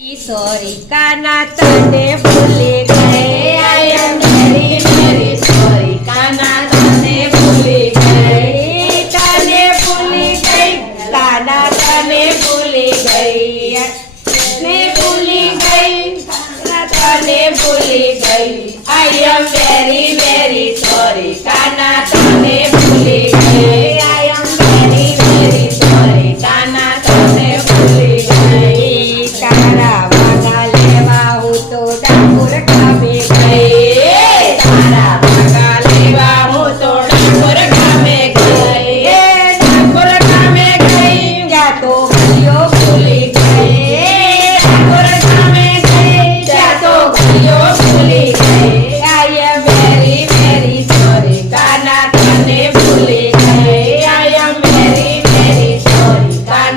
Sorry Kana તને ભૂલી ગઈ. I am very very sorry Kana તને ભૂલી ગઈ. તને ભૂલી ગઈ. કાના તને ભૂલી ગઈ. ને ભૂલી ગઈ. તને ભૂલી ગઈ. I am very very sorry Kana